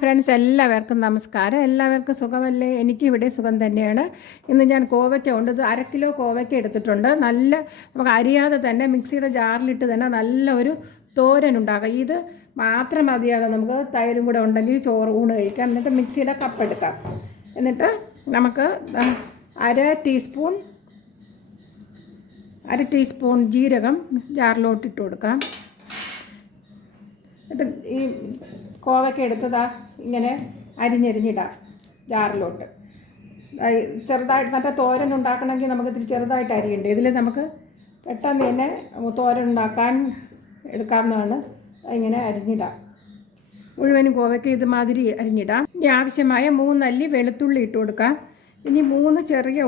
Friends, എല്ലാവർക്കും നമസ്കാരം. എല്ലാവർക്കും സുഖമല്ലേ? എനിക്കിവിടെ സുഖം തന്നെയാണ്. ഇന്ന് ഞാൻ കോവയ്ക്ക കൊണ്ട് ഇത് 1/2 കിലോ കോവയ്ക്ക എടുത്തിട്ടുണ്ട്. നല്ല നമുക്ക് അരിയാതെ തന്നെ മിക്സിയുടെ ജാറിലിട്ട് തന്നെ നല്ല ഒരു തോരൻ ഉണ്ടാക്കാം. ഇത് മാത്രം മതിയാകാം. നമുക്ക് തൈരും കൂടെ ഉണ്ടെങ്കിൽ ചോറ് ഊണ് കഴിക്കാം. എന്നിട്ട് മിക്സിയുടെ കപ്പ് എടുക്കാം. എന്നിട്ട് നമുക്ക് 1 ടീസ്പൂൺ ജീരകം ജാറിലോട്ടിട്ട് കൊടുക്കാം. എന്നിട്ട് ഈ കോവയ്ക്ക എടുത്തതാ ഇങ്ങനെ അരിഞ്ഞരിഞ്ഞിടാം ജാറിലോട്ട്. ചെറുതായിട്ട് മറ്റേ തോരൻ ഉണ്ടാക്കണമെങ്കിൽ നമുക്ക് ഇത്തിരി ചെറുതായിട്ട് അരിയുണ്ട്. ഇതിൽ നമുക്ക് പെട്ടെന്ന് തന്നെ തോരൻ ഉണ്ടാക്കാൻ എടുക്കാവുന്നതാണ്. ഇങ്ങനെ അരിഞ്ഞിടാം. മുഴുവനും കോവയ്ക്ക ഇതുമാതിരി അരിഞ്ഞിടാം. ഇനി ആവശ്യമായ 3 അല്ലി വെളുത്തുള്ളി ഇട്ട് കൊടുക്കാം. ഇനി 4 ചെറിയ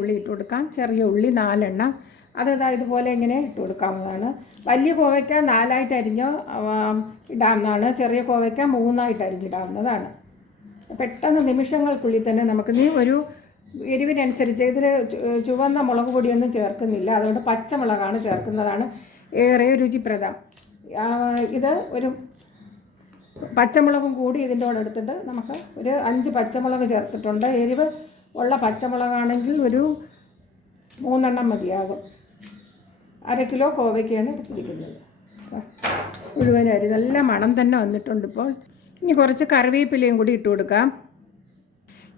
ഉള്ളി ഇട്ട് കൊടുക്കാം. ചെറിയ ഉള്ളി 4 എണ്ണം. അത് ഇതുപോലെ ഇങ്ങനെ ഇട്ട് കൊടുക്കാവുന്നതാണ്. വലിയ കോവയ്ക്ക 4ആയിട്ട് അരിഞ്ഞോ ഇടാവുന്നതാണ്. ചെറിയ കോവയ്ക്ക 3ആയിട്ട് അരിഞ്ഞിടാവുന്നതാണ്. പെട്ടെന്ന് നിമിഷങ്ങൾക്കുള്ളിൽ തന്നെ നമുക്ക് ഒരു എരിവിനനുസരിച്ച് ഇതിൽ ചുവന്ന മുളക് പൊടിയൊന്നും ചേർക്കുന്നില്ല. അതുകൊണ്ട് പച്ചമുളകാണ് ചേർക്കുന്നതാണ് ഏറെ രുചിപ്രദം. ഇത് ഒരു പച്ചമുളകും കൂടി ഇതിൻ്റെ കൂടെ എടുത്തിട്ട് നമുക്ക് ഒരു 5 പച്ചമുളക് ചേർത്തിട്ടുണ്ട്. എരിവ് ഉള്ള പച്ചമുളകാണെങ്കിൽ ഒരു 3 എണ്ണം മതിയാകും. 1/2 കിലോ കോവയ്ക്കാണ് എടുത്തിരിക്കുന്നത്. മുഴുവൻ അരി നല്ല മണം തന്നെ വന്നിട്ടുണ്ട് ഇപ്പോൾ. ഇനി കുറച്ച് കറിവേപ്പിലയും കൂടി ഇട്ട് കൊടുക്കാം.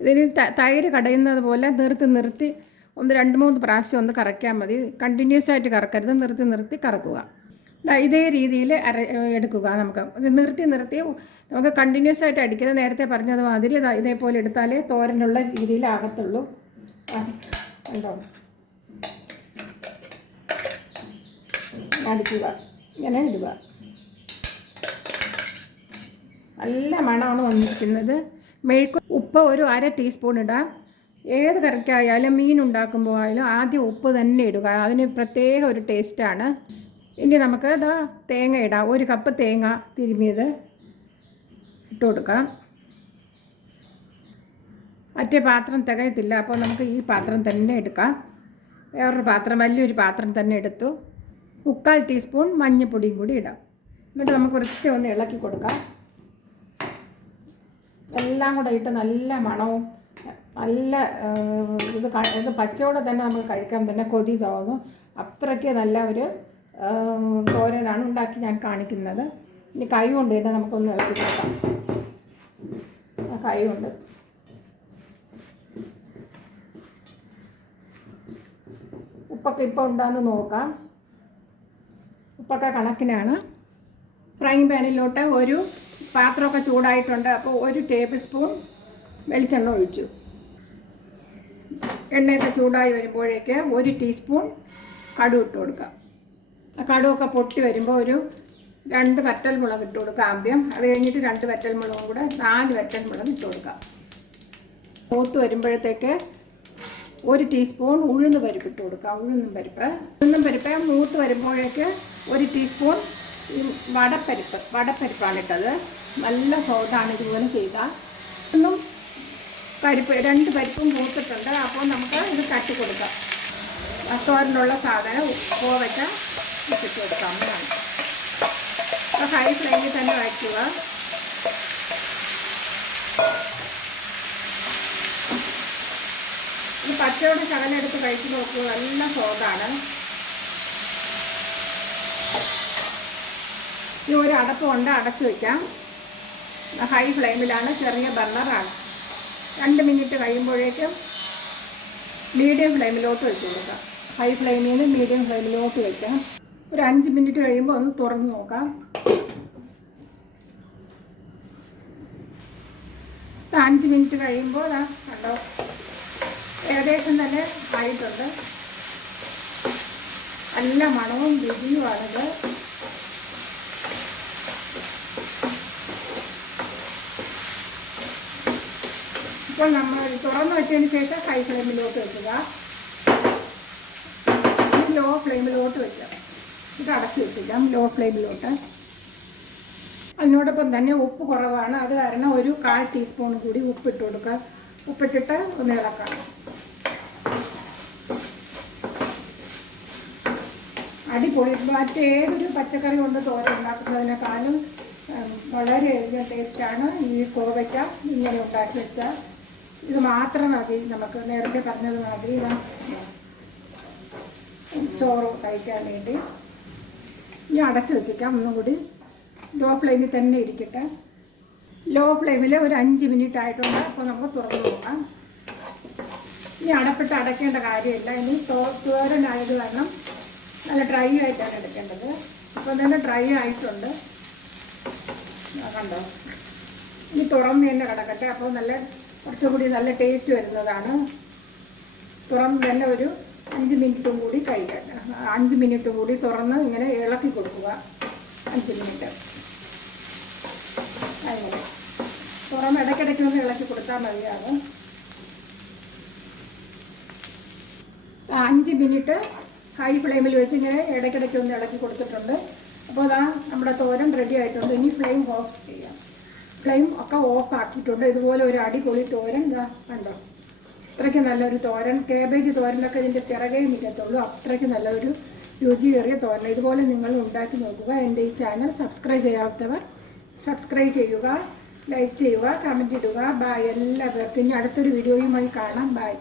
ഇതിന് തൈര് കടയുന്നത് പോലെ നിർത്തി 2-3 പ്രാവശ്യം ഒന്ന് കറക്കാൻ മതി. കണ്ടിന്യൂസ് ആയിട്ട് കറക്കരുത്, നിർത്തി കറക്കുക. ഇതേ രീതിയിൽ എടുക്കുക. നമുക്ക് നിർത്തി നമുക്ക് കണ്ടിന്യൂസ് ആയിട്ട് അടിക്കരുത്. നേരത്തെ പറഞ്ഞതുമാതിരി ഇതേപോലെ എടുത്താലേ തോരനുള്ള രീതിയിലാകത്തുള്ളൂ. കണ്ടോ, അടിക്കുക, ഇങ്ങനെ ഇടുക. നല്ല മണമാണ് വന്നിരിക്കുന്നത്. ഉപ്പ് ഒരു 1/2 ടീസ്പൂൺ ഇടാം. ഏത് കറിക്കായാലും മീൻ ഉണ്ടാക്കുമ്പോൾ ആയാലും ആദ്യം ഉപ്പ് തന്നെ ഇടുക. അതിന് പ്രത്യേക ഒരു ടേസ്റ്റാണ്. ഇനി നമുക്ക് തേങ്ങ ഇടാം. 1 കപ്പ് തേങ്ങ തിരുമ്മിയത് ഇട്ട് കൊടുക്കാം. മറ്റേ പാത്രം തികയത്തില്ല, അപ്പോൾ നമുക്ക് ഈ പാത്രം തന്നെ എടുക്കാം. വേറൊരു പാത്രം, വലിയൊരു പാത്രം തന്നെ എടുത്തു. 1/4 ടീസ്പൂൺ മഞ്ഞൾപ്പൊടിയും കൂടി ഇടാം. എന്നിട്ട് നമുക്ക് കുറച്ച് ഒന്ന് ഇളക്കി കൊടുക്കാം. എല്ലാം കൂടെ ഇട്ട് നല്ല മണവും നല്ല ഇത് പച്ചയോടെ തന്നെ നമുക്ക് കഴിക്കാൻ തന്നെ കൊതി തോന്നും. അത്രയ്ക്ക് നല്ല ഒരു തോരനാണ് ഉണ്ടാക്കി ഞാൻ കാണിക്കുന്നത്. ഇനി കൈ കൊണ്ട് തന്നെ നമുക്കൊന്ന് ഇളക്കി കൊടുക്കാം. കൈ കൊണ്ട് ഉപ്പൊക്കെ ഇപ്പോൾ ഉണ്ടാകുന്ന നോക്കാം. ഉപ്പൊക്കെ കണക്കിനാണ്. ഫ്രൈങ് പാനിലോട്ട് ഒരു പാത്രമൊക്കെ ചൂടായിട്ടുണ്ട്. അപ്പോൾ 1 ടേബിൾ സ്പൂൺ വെളിച്ചെണ്ണ ഒഴിച്ചു. എണ്ണയൊക്കെ ചൂടായി വരുമ്പോഴേക്ക് 1 ടീസ്പൂൺ കടുക് ഇട്ട് കൊടുക്കാം. കടുകൊക്കെ പൊട്ടി വരുമ്പോൾ ഒരു 2 വറ്റൽമുളക് ഇട്ട് കൊടുക്കാം ആദ്യം. അത് കഴിഞ്ഞിട്ട് 2 വറ്റൽമുളകും കൂടെ 4 വറ്റൽമുളക് ഇട്ട് കൊടുക്കാം. മൂത്ത് വരുമ്പോഴത്തേക്ക് 1 ടീസ്പൂൺ ഉഴുന്ന് പരിപ്പ് ഇട്ട് കൊടുക്കാം. ഉഴുന്നും പരിപ്പ് മൂത്ത് വരുമ്പോഴേക്ക് 1 ടീസ്പൂൺ വടപ്പരിപ്പാണ് ഇട്ടത്. നല്ല സോഡാണ് ഇതുപോലെ ചെയ്താൽ. ഒന്നും 2 പരിപ്പും മൂത്തിട്ടുണ്ട്. അപ്പോൾ നമുക്ക് ഇത് തട്ടി കൊടുക്കാം. തോരനുള്ള സാധനം കോവയ്ക്ക ഇട്ടിട്ട് കൊടുക്കാവുന്നതാണ്. ഹൈ ഫ്ലെയിമിൽ തന്നെ വയ്ക്കുക. ഈ പച്ചയോടെ ശകലെടുത്ത് കഴിച്ച് നോക്കുക. നല്ല സ്വാദാണ്. ഈ ഒരു അടപ്പ് കൊണ്ട് അടച്ചു വയ്ക്കാം. ഹൈ ഫ്ലെയിമിലാണ്, ചെറിയ ബർണറാണ്. 2 മിനിറ്റ് കഴിയുമ്പോഴേക്കും മീഡിയം ഫ്ലെയിമിലോട്ട് വെച്ച് കൊടുക്കാം. ഹൈ ഫ്ലെയിമിൽ നിന്ന് മീഡിയം ഫ്ലെയിമിലോട്ട് വയ്ക്കാം. ഒരു 5 മിനിറ്റ് കഴിയുമ്പോൾ ഒന്ന് തുറന്ന് നോക്കാം. 5 മിനിറ്റ് കഴിയുമ്പോൾ കണ്ടോ, ഏകദേശം തന്നെ ആയിട്ടുണ്ട്. നല്ല മണവും രുചിയുമാണിത്. ഇപ്പോൾ നമ്മൾ തുറന്ന് വെച്ചതിന് ശേഷം ഹൈ ഫ്ലെയിമിലോട്ട് വെക്കുക. ലോ ഫ്ലെയിമിലോട്ട് വയ്ക്കാം. ഇത് അടച്ചു വെച്ചിക്കാം ലോ ഫ്ലെയിമിലോട്ട്. അതിനോടൊപ്പം തന്നെ ഉപ്പ് കുറവാണ്. അത് കാരണം ഒരു 1/4 ടീസ്പൂൺ കൂടി ഉപ്പിട്ട് കൊടുക്കുക. ഉപ്പിട്ടിട്ട് ഒന്ന് ഇളക്കാം. അടിപൊളി. മറ്റേതൊരു പച്ചക്കറി കൊണ്ട് തോരൻ ഉണ്ടാക്കുന്നതിനേക്കാളും വളരെയധികം ടേസ്റ്റാണ് ഈ കോവയ്ക്ക ഇങ്ങനെ ഉണ്ടാക്കി വെച്ചാൽ. ഇത് മാത്രം മതി നമുക്ക് നേരത്തെ പറഞ്ഞത് മതി ചോറ് കഴിക്കാൻ വേണ്ടി. ഇനി അടച്ച് വെച്ചിക്കാം ഒന്നും കൂടി. ലോ ഫ്ലെയിമിൽ തന്നെ ഇരിക്കട്ടെ. ലോ ഫ്ലെയിമിൽ ഒരു 5 മിനിറ്റ് ആയിട്ടുണ്ട്. അപ്പോൾ നമുക്ക് തുറന്ന് നോക്കാം. ഇനി അടപ്പിട്ട് അടയ്ക്കേണ്ട കാര്യമില്ല. ഇനി തോരനായത് കാരണം നല്ല ഡ്രൈ ആയിട്ടാണ് എടുക്കേണ്ടത്. അപ്പോൾ തന്നെ ഡ്രൈ ആയിട്ടുണ്ട്, കണ്ടോ. ഇനി തുറന്ന് തന്നെ കിടക്കട്ടെ. അപ്പോൾ നല്ല കുറച്ചുകൂടി നല്ല ടേസ്റ്റ് വരുന്നതാണ്. തുറന്ന് തന്നെ ഒരു 5 മിനിറ്റും കൂടി കഴിക്കട്ടെ. 5 മിനിറ്റ് കൂടി തുറന്ന് ഇങ്ങനെ ഇളക്കി കൊടുക്കുക. 5 മിനിറ്റ് അങ്ങനെ തുറന്ന് ഇടയ്ക്കിടയ്ക്ക് ഒന്ന് ഇളക്കി കൊടുത്താൽ മതിയാകും. 5 മിനിറ്റ് ഹൈ ഫ്ലെയിമിൽ വെച്ച് ഇങ്ങനെ ഇടയ്ക്കിടയ്ക്ക് ഒന്ന് ഇളക്കി കൊടുത്തിട്ടുണ്ട്. അപ്പോൾ അതാ നമ്മുടെ തോരൻ റെഡി ആയിട്ടുണ്ട്. ഇനി ഫ്ലെയിം ഓഫ് ചെയ്യാം. ഫ്ലെയിം ഒക്കെ ഓഫ് ആക്കിയിട്ടുണ്ട്. ഇതുപോലെ ഒരു അടിപൊളി തോരൻ ഇതാ കണ്ടോ. അത്രയ്ക്ക് നല്ലൊരു തോരൻ. കാബേജ് തോരനൊക്കെ ഇതിൻ്റെ പിറകെ നിൽക്കത്തുള്ളൂ. അത്രയ്ക്ക് നല്ലൊരു രുചിയേറിയ തോരൻ. ഇതുപോലെ നിങ്ങൾ ഉണ്ടാക്കി നോക്കുക. എൻ്റെ ഈ ചാനൽ സബ്സ്ക്രൈബ് ചെയ്യാത്തവർ സബ്സ്ക്രൈബ് ചെയ്യുക, ലൈക്ക് ചെയ്യുക, കമൻറ്റ് ഇടുക. ബൈ എല്ലാവർക്കും. ഇനി അടുത്തൊരു വീഡിയോയുമായി കാണാം. ബൈ.